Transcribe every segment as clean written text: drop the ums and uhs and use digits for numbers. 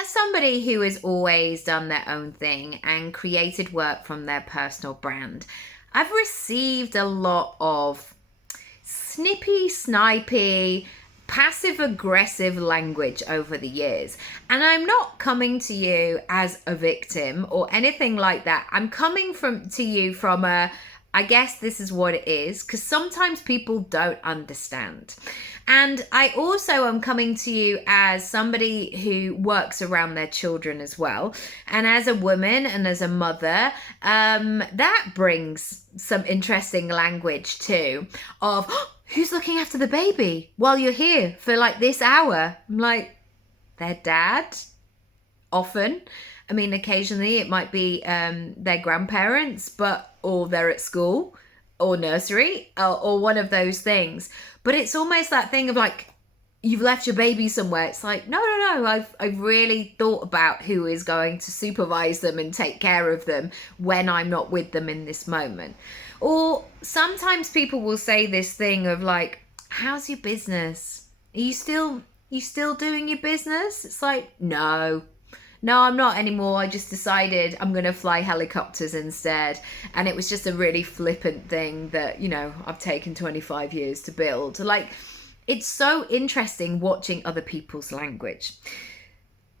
as somebody who has always done their own thing and created work from their personal brand, I've received a lot of snippy, snipey, passive aggressive language over the years. And I'm not coming to you as a victim or anything like that. I'm coming to you from I guess this is what it is, because sometimes people don't understand. And I also am coming to you as somebody who works around their children as well. And as a woman and as a mother, that brings some interesting language too of, oh, who's looking after the baby while you're here for like this hour? I'm like, their dad, often. I mean, occasionally it might be their grandparents, or they're at school or nursery or one of those things. But it's almost that thing of like, you've left your baby somewhere. It's like, no. I've really thought about who is going to supervise them and take care of them when I'm not with them in this moment. Or sometimes people will say this thing of like, how's your business? Are you still doing your business? It's like, no, I'm not anymore. I just decided I'm going to fly helicopters instead. And it was just a really flippant thing that, I've taken 25 years to build. Like, it's so interesting watching other people's language.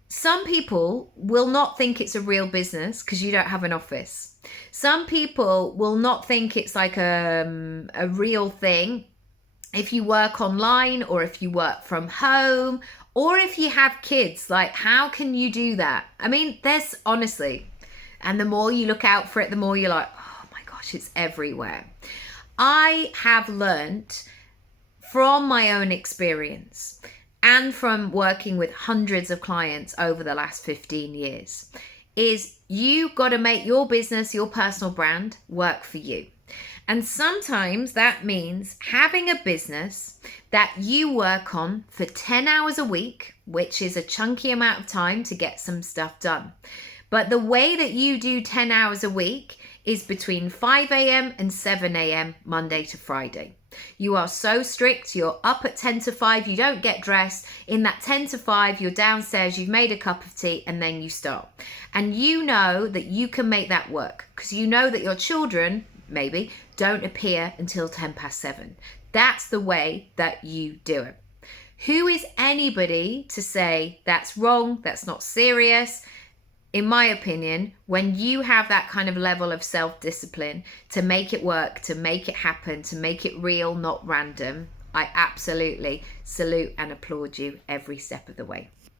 Some people will not think it's a real business because you don't have an office. Some people will not think it's like a real thing if you work online or if you work from home or if you have kids. Like, how can you do that? I mean, there's honestly, and the more you look out for it, the more you're like, oh my gosh, it's everywhere. I have learnt from my own experience and from working with hundreds of clients over the last 15 years is you got to make your business, your personal brand work for you. And sometimes that means having a business that you work on for 10 hours a week, which is a chunky amount of time to get some stuff done. But the way that you do 10 hours a week is between 5 a.m. and 7 a.m. Monday to Friday. You are so strict. You're up at 10 to 5. You don't get dressed. In that 10 to 5, you're downstairs, you've made a cup of tea, and then you start. And you know that you can make that work because you know that your children, maybe, don't appear until 10 past 7. That's the way that you do it. Who is anybody to say that's wrong, that's not serious? In my opinion, when you have that kind of level of self-discipline to make it work, to make it happen, to make it real, not random, I absolutely salute and applaud you every step of the way.